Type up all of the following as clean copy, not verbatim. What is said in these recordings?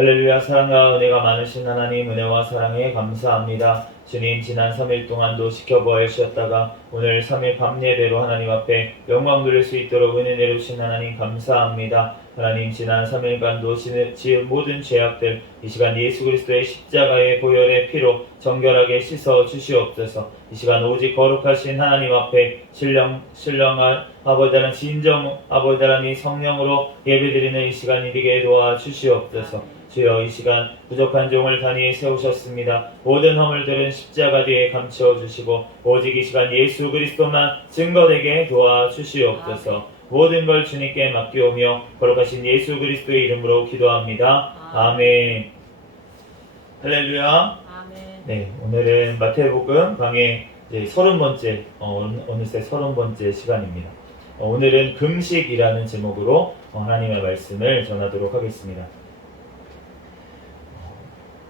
할렐루야. 사랑과 은혜가 많으신 하나님, 은혜와 사랑에 감사합니다. 주님, 지난 3일 동안도 지켜보아 주셨다가 오늘 3일 밤 예배로 하나님 앞에 영광 돌릴 수 있도록 은혜 내려주신 하나님 감사합니다. 하나님, 지난 3일간도 지은 모든 죄악들 이 시간 예수 그리스도의 십자가의 보혈의 피로 정결하게 씻어 주시옵소서. 이 시간 오직 거룩하신 하나님 앞에 신령한 아버지 하나님, 진정 아버지 하나님 성령으로 예배드리는 이 시간이 되게 도와 주시옵소서. 주여, 이 시간 부족한 종을 단위에 세우셨습니다. 모든 허물들은 십자가 뒤에 감추어 주시고 오직 이 시간 예수 그리스도만 증거되게 도와주시옵소서. 모든 걸 주님께 맡기오며 거룩하신 예수 그리스도의 이름으로 기도합니다. 아멘. 할렐루야. 네, 오늘은 마태복음 강의 30번째, 어느새 30번째 시간입니다. 오늘은 금식이라는 제목으로 하나님의 말씀을 전하도록 하겠습니다.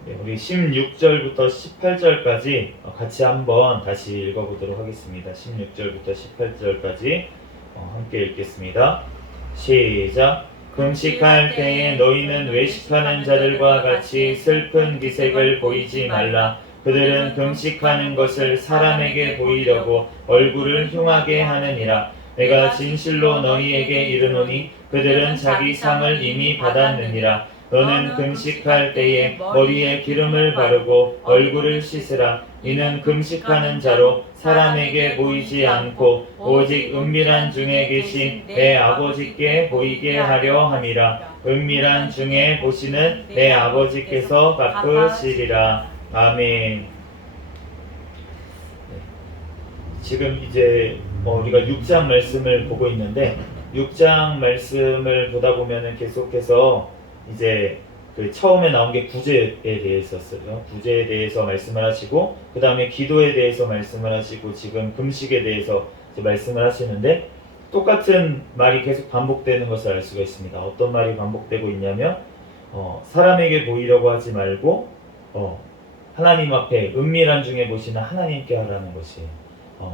네, 우리 16절부터 18절까지 같이 한번 다시 읽어보도록 하겠습니다. 16절부터 18절까지 함께 읽겠습니다. 시작. 금식할 때에 너희는 외식하는 자들과 같이 슬픈 기색을 보이지 말라. 그들은 금식하는 것을 사람에게 보이려고 얼굴을 흉하게 하느니라. 내가 진실로 너희에게 이르노니 그들은 자기 상을 이미 받았느니라. 너는 금식할 때에 머리에 기름을 바르고 얼굴을 씻으라. 이는 금식하는 자로 사람에게 보이지 않고 오직 은밀한 중에 계신 내 아버지께 보이게 하려 함이라. 은밀한 중에 보시는 내 아버지께서 갚으시리라. 아멘. 지금 이제 우리가 6장 말씀을 보고 있는데 6장 말씀을 보다 보면은 계속해서 이제 그 처음에 나온 게 구제에 대해서였어요. 구제에 대해서 말씀을 하시고 그 다음에 기도에 대해서 말씀을 하시고 지금 금식에 대해서 이제 말씀을 하시는데 똑같은 말이 계속 반복되는 것을 알 수가 있습니다. 어떤 말이 반복되고 있냐면 사람에게 보이려고 하지 말고 하나님 앞에 은밀한 중에 보시는 하나님께 하라는 것이에요.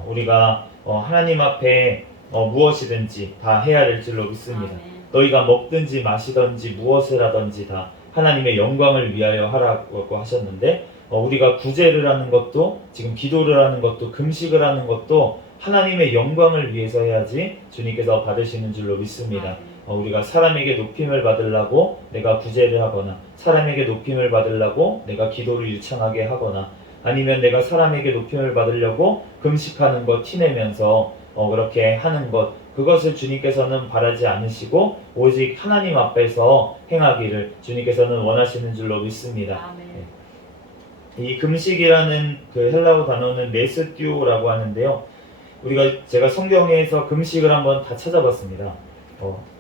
우리가 하나님 앞에 무엇이든지 다 해야 될 줄로 믿습니다. 너희가 먹든지 마시든지 무엇을 하든지 다 하나님의 영광을 위하여 하라고 하셨는데 우리가 구제를 하는 것도 지금 기도를 하는 것도 금식을 하는 것도 하나님의 영광을 위해서 해야지 주님께서 받으시는 줄로 믿습니다. 우리가 사람에게 높임을 받으려고 내가 구제를 하거나 사람에게 높임을 받으려고 내가 기도를 유창하게 하거나 아니면 내가 사람에게 높임을 받으려고 금식하는 것 티내면서 그렇게 하는 것, 그것을 주님께서는 바라지 않으시고 오직 하나님 앞에서 행하기를 주님께서는 원하시는 줄로 믿습니다. 이 금식이라는 그 헬라어 단어는 메스티오라고 하는데요. 제가 성경에서 금식을 한번 다 찾아봤습니다.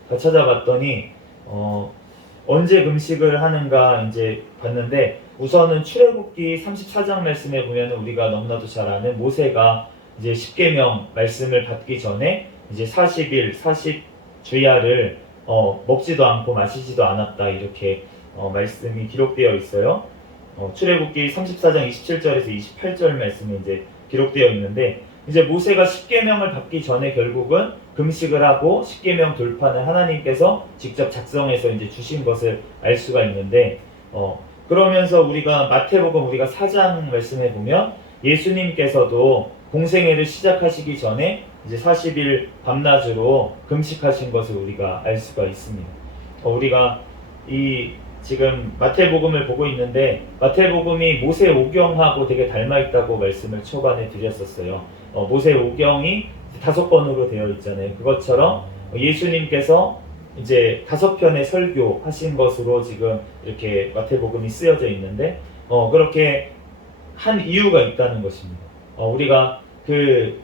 다 찾아봤더니 언제 금식을 하는가 이제 봤는데 우선은 출애굽기 34장 말씀에 보면 우리가 너무나도 잘 아는 모세가 이제 십계명 말씀을 받기 전에 이제 40일 40주야를 먹지도 않고 마시지도 않았다 이렇게 말씀이 기록되어 있어요. 출애굽기 34장 27절에서 28절 말씀이 이제 기록되어 있는데 이제 모세가 십계명을 받기 전에 결국은 금식을 하고 십계명 돌판을 하나님께서 직접 작성해서 이제 주신 것을 알 수가 있는데 그러면서 우리가 마태복음 우리가 4장 말씀해 보면 예수님께서도 공생애를 시작하시기 전에 이제 40일 밤낮으로 금식하신 것을 우리가 알 수가 있습니다. 우리가 이 지금 마태복음을 보고 있는데 마태복음이 모세 오경하고 되게 닮아 있다고 말씀을 초반에 드렸었어요. 모세 오경이 5번으로 되어 있잖아요. 그것처럼 예수님께서 이제 5편의 설교 하신 것으로 지금 이렇게 마태복음이 쓰여져 있는데 그렇게 한 이유가 있다는 것입니다. 우리가 그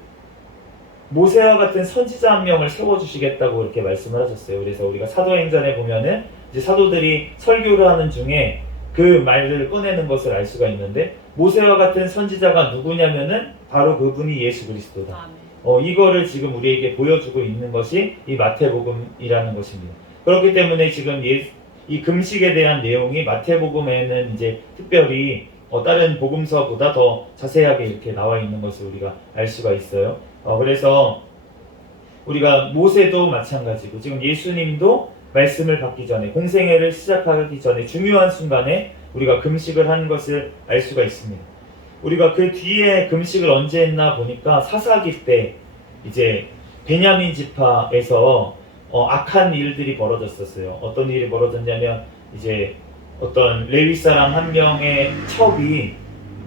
모세와 같은 선지자 한 명을 세워주시겠다고 이렇게 말씀을 하셨어요. 그래서 우리가 사도행전에 보면은 이제 사도들이 설교를 하는 중에 그 말을 꺼내는 것을 알 수가 있는데 모세와 같은 선지자가 누구냐면은 바로 그분이 예수 그리스도다. 이거를 지금 우리에게 보여주고 있는 것이 이 마태복음이라는 것입니다. 그렇기 때문에 지금 이 금식에 대한 내용이 마태복음에는 이제 특별히 다른 복음서보다 더 자세하게 이렇게 나와 있는 것을 우리가 알 수가 있어요. 그래서 우리가 모세도 마찬가지고 지금 예수님도 말씀을 받기 전에, 공생애를 시작하기 전에 중요한 순간에 우리가 금식을 하는 것을 알 수가 있습니다. 우리가 그 뒤에 금식을 언제 했나 보니까 사사기 때 이제 베냐민 지파에서 악한 일들이 벌어졌었어요. 어떤 일이 벌어졌냐면 이제 어떤 레위 사람 한 명의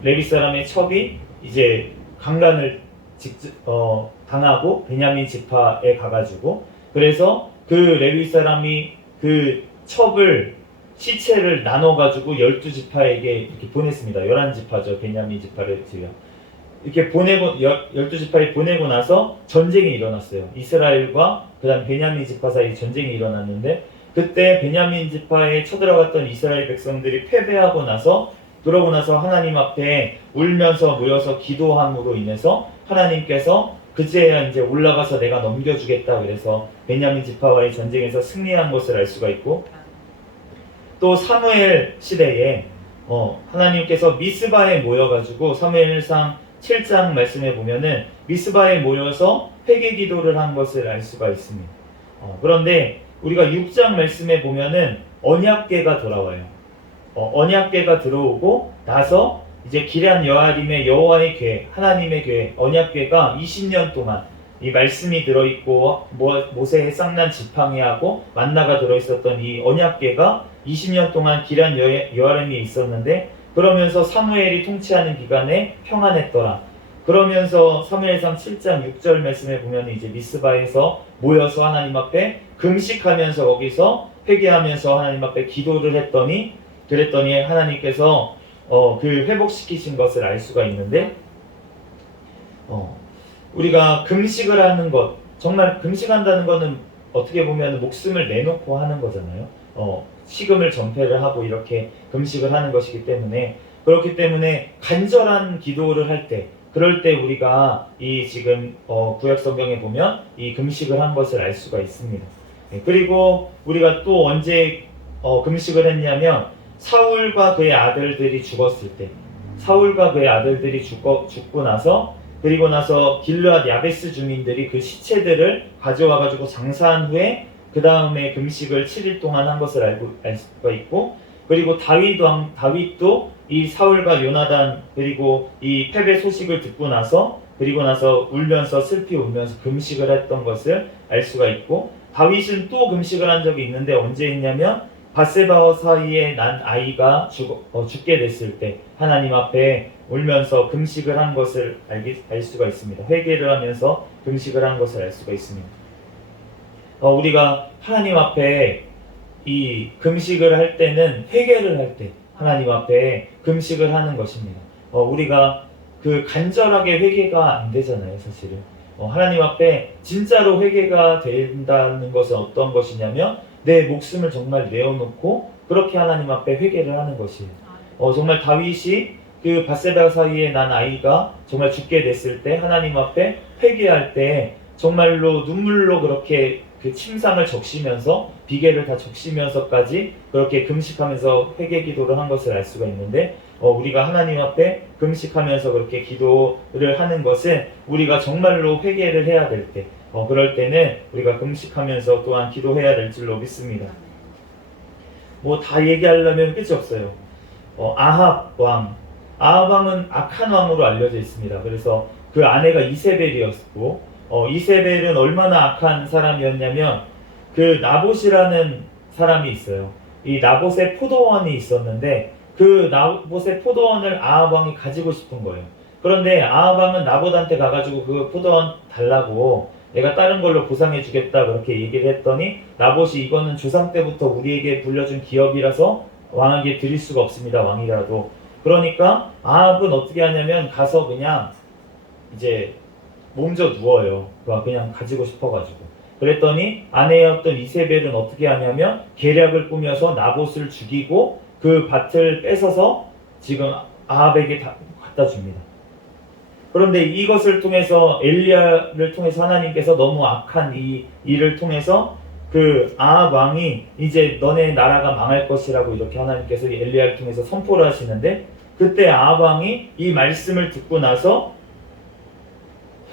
레위 사람의 첩이 이제 강간을 당하고 베냐민 지파에 가가지고, 그래서 그 레위 사람이 그 첩을 시체를 나눠가지고 12지파에게 이렇게 보냈습니다. 11지파죠. 베냐민 지파를 이렇게 보내고 12지파에 보내고 나서 전쟁이 일어났어요. 이스라엘과 그다음 베냐민 지파 사이 전쟁이 일어났는데, 그때 베냐민 지파에 쳐들어갔던 이스라엘 백성들이 패배하고 나서 그러고 나서 하나님 앞에 울면서 모여서 기도함으로 인해서 하나님께서 그제야 이제 올라가서 내가 넘겨주겠다 그래서 베냐민 지파와의 전쟁에서 승리한 것을 알 수가 있고, 또 사무엘 시대에 하나님께서 미스바에 모여가지고 사무엘상 7장 말씀에 보면은 미스바에 모여서 회개 기도를 한 것을 알 수가 있습니다. 그런데 우리가 6장 말씀에 보면은 언약궤가 돌아와요. 언약궤가 들어오고 나서 이제 기럇 여아림의 여호와의 궤, 하나님의 궤, 언약궤가 20년 동안 이 말씀이 들어있고 모세의 쌍난 지팡이하고 만나가 들어있었던 이 언약궤가 20년 동안 기럇 여아림에 있었는데, 그러면서 사무엘이 통치하는 기간에 평안했더라. 그러면서 사무엘상 7장 6절 말씀에 보면 이제 미스바에서 모여서 하나님 앞에 금식하면서 거기서 회개하면서 하나님 앞에 기도를 그랬더니 하나님께서 그 회복시키신 것을 알 수가 있는데, 우리가 금식을 하는 것, 정말 금식한다는 것은 어떻게 보면 목숨을 내놓고 하는 거잖아요. 식음을 전폐를 하고 이렇게 금식을 하는 것이기 때문에, 그렇기 때문에 간절한 기도를 할 때, 그럴 때 우리가 이 지금 구약 성경에 보면 이 금식을 한 것을 알 수가 있습니다. 그리고 우리가 또 언제 금식을 했냐면 사울과 그의 아들들이 죽었을 때, 사울과 그의 아들들이 죽고 나서, 그리고 나서 길르앗 야베스 주민들이 그 시체들을 가져와 가지고 장사한 후에 그 다음에 금식을 7일 동안 한 것을 알 수가 있고, 그리고 다윗도 이 사울과 요나단 그리고 이 패배 소식을 듣고 나서 울면서 슬피 울면서 금식을 했던 것을 알 수가 있고, 다윗은 또 금식을 한 적이 있는데 언제 했냐면 바세바와 사이에 난 아이가 죽게 됐을 때 하나님 앞에 울면서 금식을 한 것을 알 수가 있습니다. 회개를 하면서 금식을 한 것을 알 수가 있습니다. 우리가 하나님 앞에 이 금식을 할 때는 회개를 할 때 하나님 앞에 금식을 하는 것입니다. 우리가 그 간절하게 회개가 안 되잖아요, 사실은. 하나님 앞에 진짜로 회개가 된다는 것은 어떤 것이냐면 내 목숨을 정말 내어놓고 그렇게 하나님 앞에 회개를 하는 것이에요. 정말 다윗이 그 바세바 사이에 난 아이가 정말 죽게 됐을 때 하나님 앞에 회개할 때 정말로 눈물로 그렇게 그 침상을 적시면서 비계를 다 적시면서까지 그렇게 금식하면서 회개 기도를 한 것을 알 수가 있는데, 우리가 하나님 앞에 금식하면서 그렇게 기도를 하는 것은 우리가 정말로 회개를 해야 될 때, 그럴 때는 우리가 금식하면서 또한 기도해야 될 줄로 믿습니다. 뭐 다 얘기하려면 끝이 없어요. 아합 왕은 악한 왕으로 알려져 있습니다. 그래서 그 아내가 이세벨이었고, 이세벨은 얼마나 악한 사람이었냐면 그 나봇이라는 사람이 있어요. 이 나봇의 포도원이 있었는데 그 나봇의 포도원을 아합 왕이 가지고 싶은 거예요. 그런데 아합 왕은 나봇한테 가가지고 그 포도원 달라고 내가 다른 걸로 보상해 주겠다 그렇게 얘기를 했더니 나봇이 이거는 조상 때부터 우리에게 불려준 기업이라서 왕에게 드릴 수가 없습니다, 왕이라도. 그러니까 아합은 어떻게 하냐면 가서 그냥 이제 몸져 누워요. 그냥 가지고 싶어가지고. 그랬더니 아내였던 이세벨은 어떻게 하냐면 계략을 꾸며서 나봇을 죽이고 그 밭을 뺏어서 지금 아합에게 갖다 줍니다. 그런데 이것을 통해서 엘리야를 통해서 하나님께서 너무 악한 이 일을 통해서 그 아합 왕이 이제 너네 나라가 망할 것이라고 이렇게 하나님께서 엘리야를 통해서 선포를 하시는데, 그때 아합 왕이 이 말씀을 듣고 나서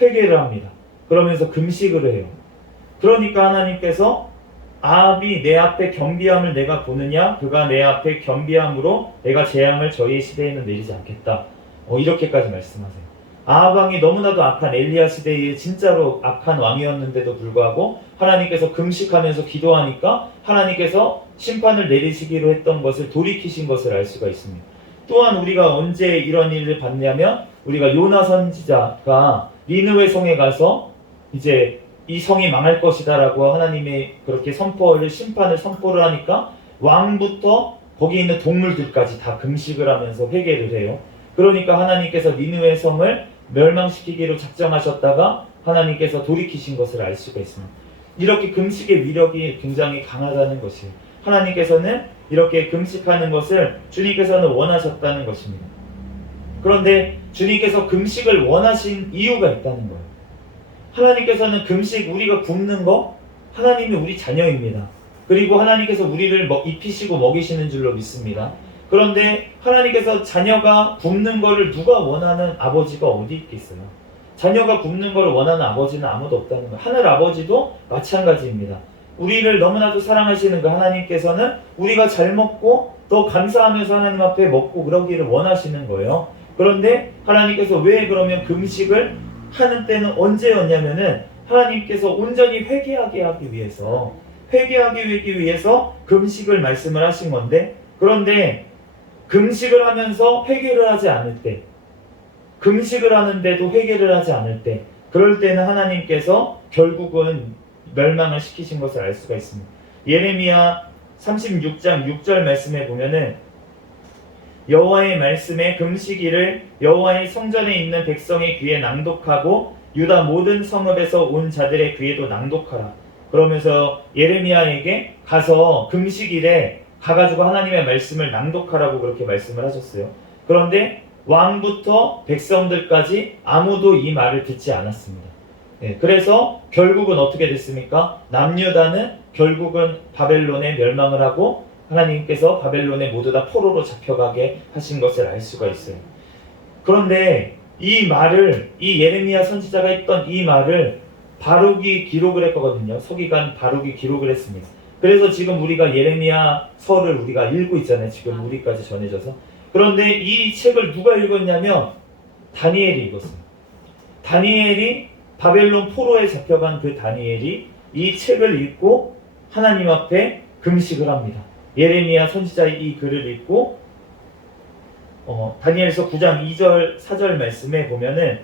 회개를 합니다. 그러면서 금식을 해요. 그러니까 하나님께서 아합이 내 앞에 겸비함을 내가 보느냐? 그가 내 앞에 겸비함으로 내가 재앙을 저희의 시대에는 내리지 않겠다. 이렇게까지 말씀하세요. 아합 왕이 너무나도 악한 엘리야 시대에 진짜로 악한 왕이었는데도 불구하고 하나님께서 금식하면서 기도하니까 하나님께서 심판을 내리시기로 했던 것을 돌이키신 것을 알 수가 있습니다. 또한 우리가 언제 이런 일을 봤냐면 우리가 요나 선지자가 니느웨 성에 가서 이제 이 성이 망할 것이다 라고 하나님의 그렇게 심판을 선포를 하니까 왕부터 거기 있는 동물들까지 다 금식을 하면서 회개를 해요. 그러니까 하나님께서 니느웨 성을 멸망시키기로 작정하셨다가 하나님께서 돌이키신 것을 알 수가 있습니다. 이렇게 금식의 위력이 굉장히 강하다는 것이에요. 하나님께서는 이렇게 금식하는 것을 주님께서는 원하셨다는 것입니다. 그런데 주님께서 금식을 원하신 이유가 있다는 거예요. 하나님께서는 금식, 우리가 굶는 거, 하나님이 우리 자녀입니다. 그리고 하나님께서 우리를 입히시고 먹이시는 줄로 믿습니다. 그런데 하나님께서 자녀가 굶는 거를 누가 원하는 아버지가 어디 있겠어요? 자녀가 굶는 거를 원하는 아버지는 아무도 없다는 거예요. 하늘 아버지도 마찬가지입니다. 우리를 너무나도 사랑하시는 그 하나님께서는 우리가 잘 먹고 또 감사하면서 하나님 앞에 먹고 그러기를 원하시는 거예요. 그런데 하나님께서 왜 그러면 금식을 하는 때는 언제였냐면은 하나님께서 온전히 회개하게 하기 위해서 금식을 말씀을 하신 건데, 그런데 금식을 하면서 회개를 하지 않을 때, 금식을 하는데도 회개를 하지 않을 때, 그럴 때는 하나님께서 결국은 멸망을 시키신 것을 알 수가 있습니다. 예레미야 36장 6절 말씀에 보면은 여호와의 말씀에 금식일을 여호와의 성전에 있는 백성의 귀에 낭독하고 유다 모든 성읍에서 온 자들의 귀에도 낭독하라. 그러면서 예레미야에게 가서 금식일에 가가지고 하나님의 말씀을 낭독하라고 그렇게 말씀을 하셨어요. 그런데 왕부터 백성들까지 아무도 이 말을 듣지 않았습니다. 그래서 결국은 어떻게 됐습니까? 남유다는 결국은 바벨론에 멸망을 하고 하나님께서 바벨론에 모두 다 포로로 잡혀가게 하신 것을 알 수가 있어요. 그런데 이 말을, 이 예레미야 선지자가 했던 이 말을 바룩이 기록을 했거든요. 서기관 바룩이 기록을 했습니다. 그래서 지금 우리가 예레미야 서를 우리가 읽고 있잖아요. 지금 우리까지 전해져서. 그런데 이 책을 누가 읽었냐면 다니엘이 읽었어요. 다니엘이 바벨론 포로에 잡혀간 그 다니엘이 이 책을 읽고 하나님 앞에 금식을 합니다. 예레미야 선지자의 이 글을 읽고 다니엘서 9장 2절 4절 말씀에 보면은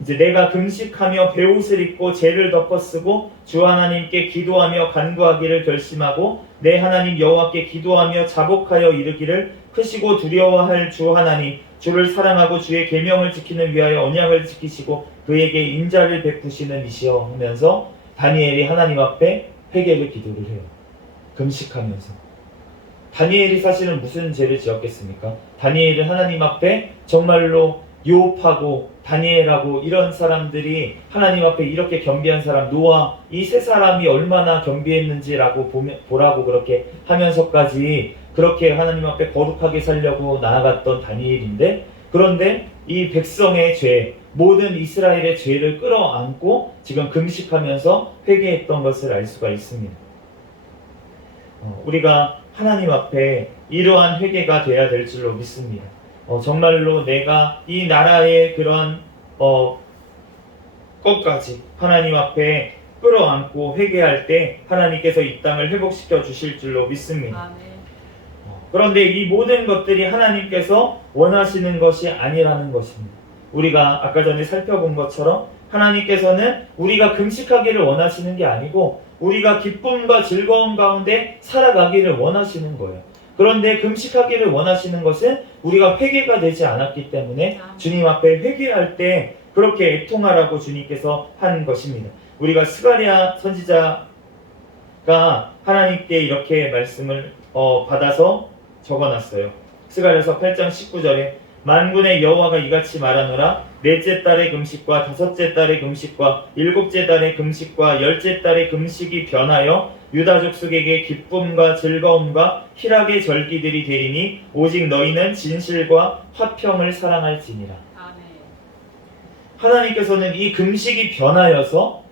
이제 내가 금식하며 베옷을 입고 죄를 덮어 쓰고 주 하나님께 기도하며 간구하기를 결심하고 내 하나님 여호와께 기도하며 자복하여 이르기를 크시고 두려워할 주 하나님 주를 사랑하고 주의 계명을 지키는 위하여 언약을 지키시고 그에게 인자를 베푸시는 이시여 하면서 다니엘이 하나님 앞에 회개를 기도를 해요. 금식하면서. 다니엘이 사실은 무슨 죄를 지었겠습니까? 다니엘은 하나님 앞에 정말로 요업하고 다니엘하고 이런 사람들이 하나님 앞에 이렇게 겸비한 사람, 노아 이 세 사람이 얼마나 겸비했는지라고 보라고 그렇게 하면서까지 그렇게 하나님 앞에 거룩하게 살려고 나아갔던 다니엘인데, 그런데 이 백성의 죄, 모든 이스라엘의 죄를 끌어안고 지금 금식하면서 회개했던 것을 알 수가 있습니다. 우리가 하나님 앞에 이러한 회개가 돼야 될 줄로 믿습니다. 정말로 내가 이 나라의 그런 것까지 하나님 앞에 끌어안고 회개할 때 하나님께서 이 땅을 회복시켜 주실 줄로 믿습니다. 아멘. 그런데 이 모든 것들이 하나님께서 원하시는 것이 아니라는 것입니다. 우리가 아까 전에 살펴본 것처럼 하나님께서는 우리가 금식하기를 원하시는 게 아니고 우리가 기쁨과 즐거움 가운데 살아가기를 원하시는 거예요. 그런데 금식하기를 원하시는 것은 우리가 회개가 되지 않았기 때문에 주님 앞에 회개할 때 그렇게 애통하라고 주님께서 한 것입니다. 우리가 스가랴 선지자가 하나님께 이렇게 말씀을 받아서 적어놨어요. 스가랴서 8장 19절에 만군의 여호와가 이같이 말하노라. 넷째 달의 금식과 다섯째 달의 금식과 일곱째 달의 금식과 열째 달의 금식이 변하여 유다 족속에게 기쁨과 즐거움과 희락의 절기들이 되리니 오직 너희는 진실과 화평을 사랑할지니라. 아멘. 하나님께서는 이 금식이 변하여서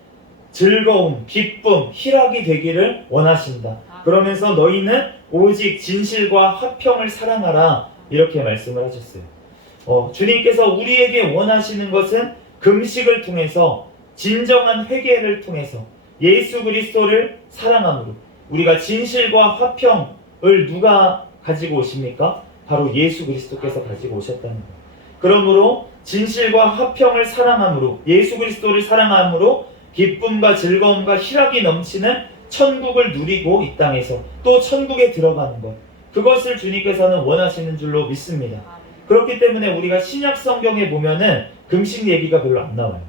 즐거움, 기쁨, 희락이 되기를 원하신다. 그러면서 너희는 오직 진실과 화평을 사랑하라. 이렇게 말씀을 하셨어요. 주님께서 우리에게 원하시는 것은 금식을 통해서, 진정한 회개를 통해서, 예수 그리스도를 사랑함으로, 우리가 진실과 화평을 누가 가지고 오십니까? 바로 예수 그리스도께서 가지고 오셨다는 거예요. 그러므로 진실과 화평을 사랑함으로, 예수 그리스도를 사랑함으로 기쁨과 즐거움과 희락이 넘치는 천국을 누리고 이 땅에서 또 천국에 들어가는 것, 그것을 주님께서는 원하시는 줄로 믿습니다. 그렇기 때문에 우리가 신약 성경에 보면은 금식 얘기가 별로 안 나와요.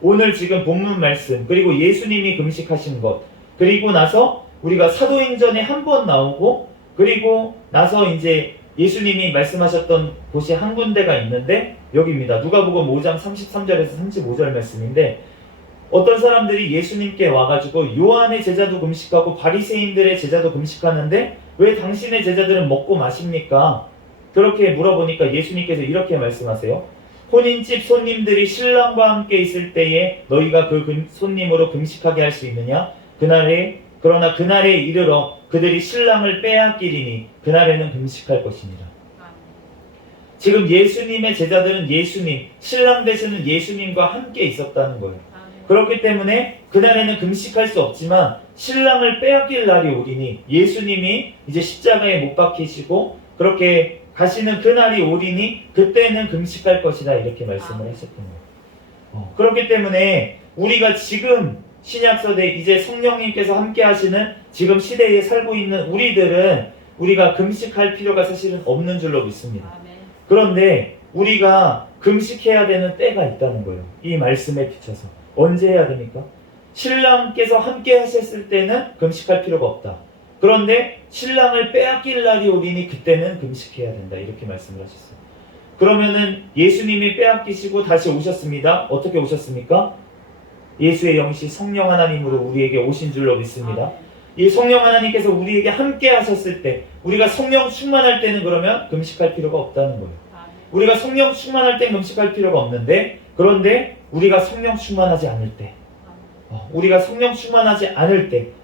오늘 지금 본문 말씀, 그리고 예수님이 금식하신 것, 그리고 나서 우리가 사도행전에 한 번 나오고, 그리고 나서 이제 예수님이 말씀하셨던 곳이 한 군데가 있는데 여기입니다. 누가복음 5장 33절에서 35절 말씀인데, 어떤 사람들이 예수님께 와가지고 요한의 제자도 금식하고 바리새인들의 제자도 금식하는데 왜 당신의 제자들은 먹고 마십니까? 그렇게 물어보니까 예수님께서 이렇게 말씀하세요. 혼인집 손님들이 신랑과 함께 있을 때에 너희가 그 손님으로 금식하게 할 수 있느냐? 그러나 그날에 이르러 그들이 신랑을 빼앗기리니 그날에는 금식할 것이니라. 지금 예수님의 제자들은 예수님, 신랑 되시는 예수님과 함께 있었다는 거예요. 그렇기 때문에 그날에는 금식할 수 없지만 신랑을 빼앗길 날이 오리니, 예수님이 이제 십자가에 못 박히시고 그렇게 가시는 그날이 오리니 그때는 금식할 것이다, 이렇게 말씀을 하셨던 거예요. 그렇기 때문에 우리가 지금 신약서대 이제 성령님께서 함께 하시는 지금 시대에 살고 있는 우리들은 우리가 금식할 필요가 사실은 없는 줄로 믿습니다. 그런데 우리가 금식해야 되는 때가 있다는 거예요. 이 말씀에 비춰서. 언제 해야 됩니까? 신랑께서 함께 하셨을 때는 금식할 필요가 없다. 그런데 신랑을 빼앗길 날이 오리니 그때는 금식해야 된다, 이렇게 말씀을 하셨어요. 그러면은 예수님이 빼앗기시고 다시 오셨습니다. 어떻게 오셨습니까? 예수의 영이신 성령 하나님으로 우리에게 오신 줄로 믿습니다. 이 성령 하나님께서 우리에게 함께 하셨을 때, 우리가 성령 충만할 때는 그러면 금식할 필요가 없다는 거예요. 우리가 성령 충만할 때 금식할 필요가 없는데, 그런데 우리가 성령 충만하지 않을 때,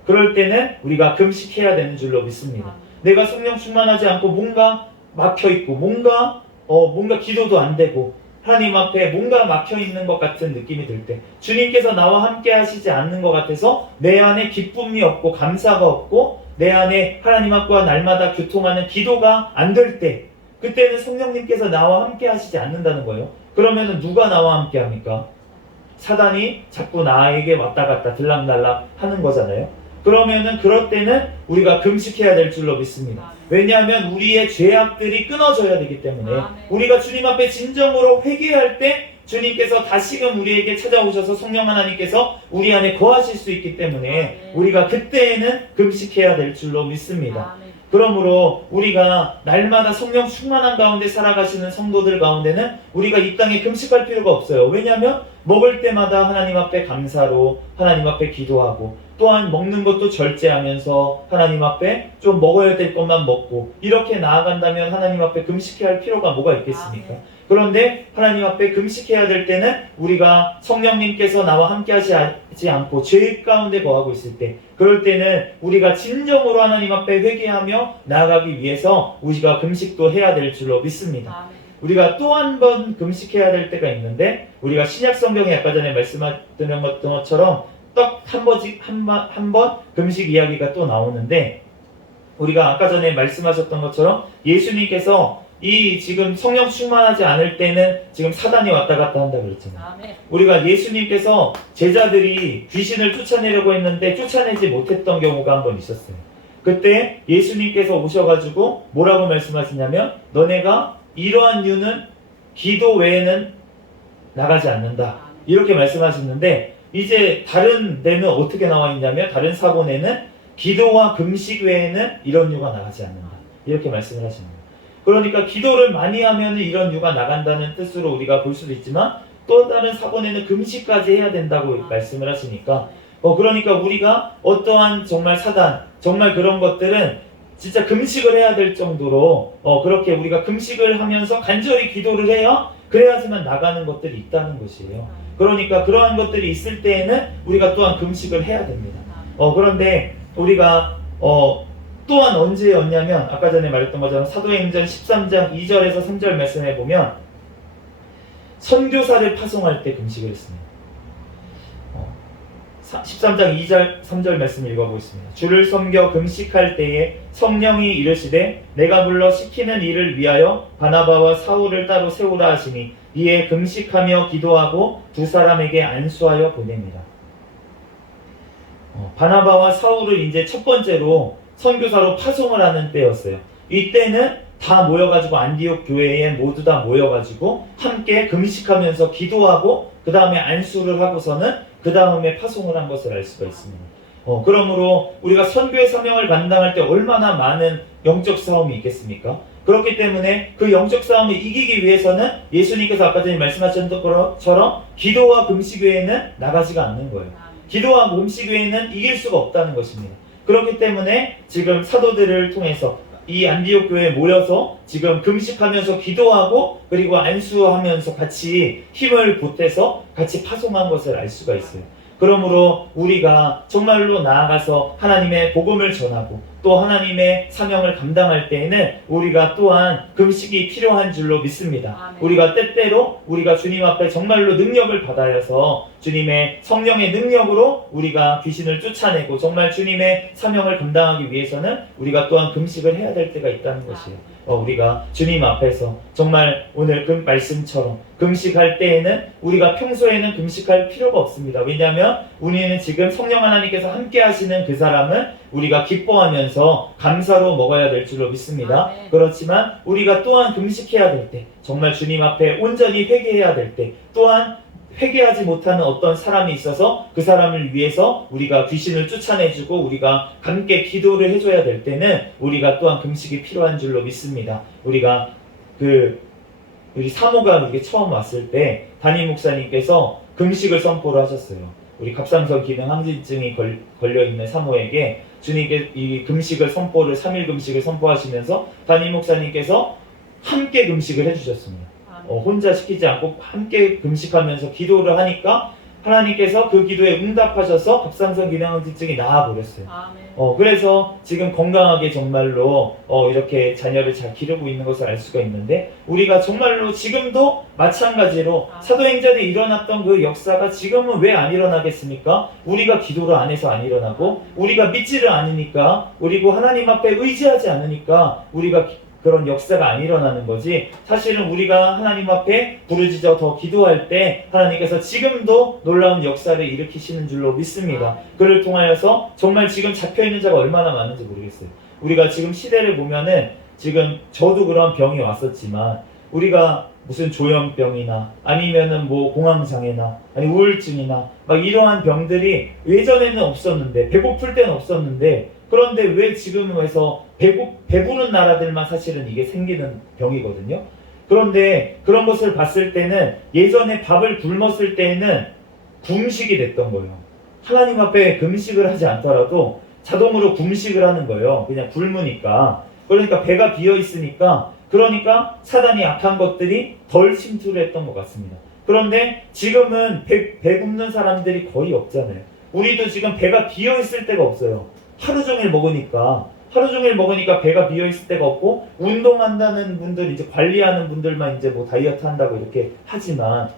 그럴 때는 우리가 금식해야 되는 줄로 믿습니다. 내가 성령 충만하지 않고 뭔가 막혀있고 뭔가 기도도 안 되고 하나님 앞에 뭔가 막혀있는 것 같은 느낌이 들 때, 주님께서 나와 함께 하시지 않는 것 같아서 내 안에 기쁨이 없고 감사가 없고 내 안에 하나님 앞과 날마다 교통하는 기도가 안 될 때, 그때는 성령님께서 나와 함께 하시지 않는다는 거예요. 그러면은 누가 나와 함께 합니까? 사단이 자꾸 나에게 왔다 갔다 들락날락 하는 거잖아요. 그러면은 그럴 때는 우리가 금식해야 될 줄로 믿습니다. 왜냐하면 우리의 죄악들이 끊어져야 되기 때문에, 우리가 주님 앞에 진정으로 회개할 때 주님께서 다시금 우리에게 찾아오셔서 성령 하나님께서 우리 안에 거하실 수 있기 때문에 우리가 그때에는 금식해야 될 줄로 믿습니다. 그러므로 우리가 날마다 성령 충만한 가운데 살아가시는 성도들 가운데는 우리가 이 땅에 금식할 필요가 없어요. 왜냐하면 먹을 때마다 하나님 앞에 감사로 하나님 앞에 기도하고, 또한 먹는 것도 절제하면서 하나님 앞에 좀 먹어야 될 것만 먹고 이렇게 나아간다면 하나님 앞에 금식해야 할 필요가 뭐가 있겠습니까? 그런데 하나님 앞에 금식해야 될 때는 우리가 성령님께서 나와 함께 하지 않고 죄 가운데 거하고 있을 때, 그럴 때는 우리가 진정으로 하나님 앞에 회개하며 나아가기 위해서 우리가 금식도 해야 될 줄로 믿습니다. 우리가 또 한 번 금식해야 될 때가 있는데, 우리가 신약 성경에 아까 전에 말씀드린 것처럼 딱 한 번 금식 이야기가 또 나오는데, 우리가 아까 전에 말씀하셨던 것처럼 예수님께서 이 지금 성령 충만하지 않을 때는 지금 사단이 왔다 갔다 한다 그랬잖아요. 우리가 예수님께서 제자들이 귀신을 쫓아내려고 했는데 쫓아내지 못했던 경우가 한 번 있었어요. 그때 예수님께서 오셔가지고 뭐라고 말씀하시냐면, 너네가 이러한 이유는 기도 외에는 나가지 않는다, 이렇게 말씀하셨는데, 이제 다른 데는 어떻게 나와 있냐면, 다른 사본에는 기도와 금식 외에는 이런 유가 나가지 않는다, 이렇게 말씀을 하시는 거예요. 그러니까 기도를 많이 하면 이런 유가 나간다는 뜻으로 우리가 볼 수도 있지만, 또 다른 사본에는 금식까지 해야 된다고 말씀을 하시니까, 그러니까 우리가 어떠한 정말 사단, 정말 그런 것들은 진짜 금식을 해야 될 정도로 그렇게 우리가 금식을 하면서 간절히 기도를 해야, 그래야지만 나가는 것들이 있다는 것이에요. 그러니까 그러한 것들이 있을 때에는 우리가 또한 금식을 해야 됩니다. 그런데 우리가 또한 언제였냐면 아까 전에 말했던 것처럼 사도행전 13장 2절에서 3절 말씀해 보면 선교사를 파송할 때 금식을 했습니다. 13장 2절 3절 말씀 읽어보겠습니다. 주를 섬겨 금식할 때에 성령이 이르시되 내가 불러 시키는 일을 위하여 바나바와 사울을 따로 세우라 하시니 이에 금식하며 기도하고 두 사람에게 안수하여 보냅니다. 바나바와 사울을 이제 첫 번째로 선교사로 파송을 하는 때였어요. 이때는 다 모여가지고 안디옥 교회에 모두 다 모여가지고 함께 금식하면서 기도하고 그 다음에 안수를 하고서는 그 다음에 파송을 한 것을 알 수가 있습니다. 그러므로 우리가 선교의 사명을 감당할 때 얼마나 많은 영적 싸움이 있겠습니까? 그렇기 때문에 그 영적 싸움을 이기기 위해서는 예수님께서 아까 전에 말씀하셨던 것처럼 기도와 금식 외에는 나가지가 않는 거예요. 기도와 금식 외에는 이길 수가 없다는 것입니다. 그렇기 때문에 지금 사도들을 통해서 이 안디옥 교회에 모여서 지금 금식하면서 기도하고 그리고 안수하면서 같이 힘을 보태서 같이 파송한 것을 알 수가 있어요. 그러므로 우리가 정말로 나아가서 하나님의 복음을 전하고 또 하나님의 사명을 감당할 때에는 우리가 또한 금식이 필요한 줄로 믿습니다. 아멘. 우리가 때때로 우리가 주님 앞에 정말로 능력을 받아서 주님의 성령의 능력으로 우리가 귀신을 쫓아내고 정말 주님의 사명을 감당하기 위해서는 우리가 또한 금식을 해야 될 때가 있다는 것이에요. 우리가 주님 앞에서 정말 오늘 그 말씀처럼 금식할 때에는 우리가 평소에는 금식할 필요가 없습니다. 왜냐하면 우리는 지금 성령 하나님께서 함께 하시는 그 사람은 우리가 기뻐하면서 감사로 먹어야 될 줄로 믿습니다. 아멘. 그렇지만 우리가 또한 금식해야 될 때, 정말 주님 앞에 온전히 회개해야 될 때, 또한 회개하지 못하는 어떤 사람이 있어서 그 사람을 위해서 우리가 귀신을 쫓아내주고 우리가 함께 기도를 해줘야 될 때는 우리가 또한 금식이 필요한 줄로 믿습니다. 우리가 우리 사모가 이렇게 처음 왔을 때 담임 목사님께서 금식을 선포를 하셨어요. 우리 갑상선 기능 항진증이 걸려있는 사모에게 주님께 이 금식을 선포를 3일 금식을 선포하시면서 담임 목사님께서 함께 금식을 해주셨습니다. 혼자 시키지 않고 함께 금식하면서 기도를 하니까 하나님께서 그 기도에 응답하셔서 갑상선 기능 항진증이 나아버렸어요. 그래서 지금 건강하게 정말로 이렇게 자녀를 잘 기르고 있는 것을 알 수가 있는데 우리가 정말로 지금도 마찬가지로 사도행전에 일어났던 그 역사가 지금은 왜 안 일어나겠습니까? 우리가 기도를 안 해서 안 일어나고 우리가 믿지를 않으니까 그리고 하나님 앞에 의지하지 않으니까 우리가 그런 역사가 안 일어나는 거지. 사실은 우리가 하나님 앞에 부르짖어 더 기도할 때 하나님께서 지금도 놀라운 역사를 일으키시는 줄로 믿습니다. 그를 통하여서 정말 지금 잡혀있는 자가 얼마나 많은지 모르겠어요. 우리가 지금 시대를 보면은 지금 저도 그런 병이 왔었지만 우리가 무슨 조현병이나 아니면은 뭐 공황장애나 아니 우울증이나 막 이러한 병들이 예전에는 없었는데 배고플 때는 없었는데 그런데 왜 지금 해서 배부른 나라들만 사실은 이게 생기는 병이거든요. 그런데 그런 것을 봤을 때는 예전에 밥을 굶었을 때는 금식이 됐던 거예요. 하나님 앞에 금식을 하지 않더라도 자동으로 금식을 하는 거예요. 그냥 굶으니까. 그러니까 배가 비어 있으니까 그러니까 사단이 악한 것들이 덜 침투를 했던 것 같습니다. 그런데 지금은 배 굶는 사람들이 거의 없잖아요. 우리도 지금 배가 비어 있을 때가 없어요. 하루 종일 먹으니까 배가 비어 있을 때가 없고 운동한다는 분들 이제 관리하는 분들만 이제 뭐 다이어트 한다고 이렇게 하지만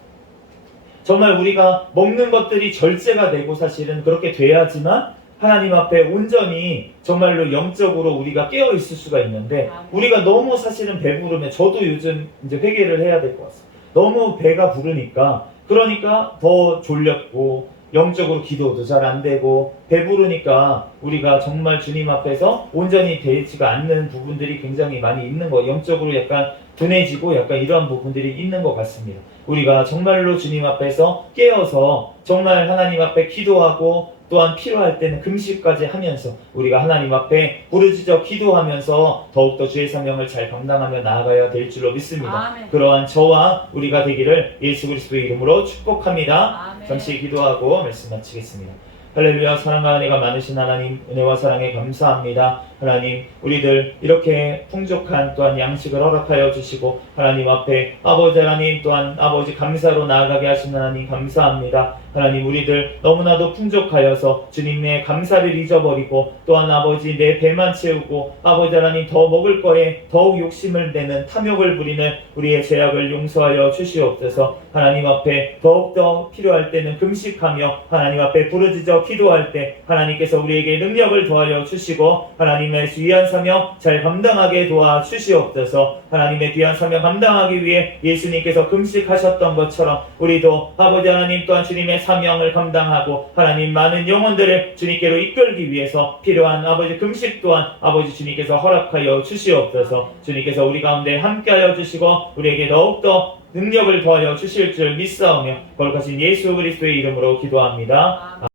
정말 우리가 먹는 것들이 절제가 되고 사실은 그렇게 돼야지만 하나님 앞에 온전히 정말로 영적으로 우리가 깨어 있을 수가 있는데 우리가 너무 사실은 배부르면 저도 요즘 이제 회개를 해야 될 것 같습니다. 너무 배가 부르니까 그러니까 더 졸렸고 영적으로 기도도 잘 안 되고 배부르니까 우리가 정말 주님 앞에서 온전히 되지가 않는 부분들이 굉장히 많이 있는 거 영적으로 약간 둔해지고 약간 이러한 부분들이 있는 것 같습니다. 우리가 정말로 주님 앞에서 깨어서 정말 하나님 앞에 기도하고 또한 필요할 때는 금식까지 하면서 우리가 하나님 앞에 부르짖어 기도하면서 더욱더 주의 사명을 잘 감당하며 나아가야 될 줄로 믿습니다. 아멘. 그러한 저와 우리가 되기를 예수 그리스도의 이름으로 축복합니다. 아멘. 잠시 기도하고 말씀 마치겠습니다. 할렐루야. 사랑과 은혜가 많으신 하나님 은혜와 사랑에 감사합니다. 하나님 우리들 이렇게 풍족한 또한 양식을 허락하여 주시고 하나님 앞에 아버지 하나님 또한 아버지 감사로 나아가게 하시는 하나님 감사합니다. 하나님 우리들 너무나도 풍족하여서 주님의 감사를 잊어버리고 또한 아버지 내 배만 채우고 아버지 하나님 더 먹을 거에 더욱 욕심을 내는 탐욕을 부리는 우리의 죄악을 용서하여 주시옵소서. 하나님 앞에 더욱더 필요할 때는 금식하며 하나님 앞에 부르짖어 기도할 때 하나님께서 우리에게 능력을 더하여 주시고 하나님의 귀한 사명 잘 감당하게 도와주시옵소서. 하나님의 귀한 사명 감당하기 위해 예수님께서 금식하셨던 것처럼 우리도 아버지 하나님 또한 주님의 사명을 감당하고 하나님 많은 영혼들을 주님께로 이끌기 위해서 필요한 아버지 금식 또한 아버지 주님께서 허락하여 주시옵소서. 주님께서 우리 가운데 함께하여 주시고 우리에게 더욱더 능력을 더하여 주실 줄 믿사오며 거룩하신 예수 그리스도의 이름으로 기도합니다.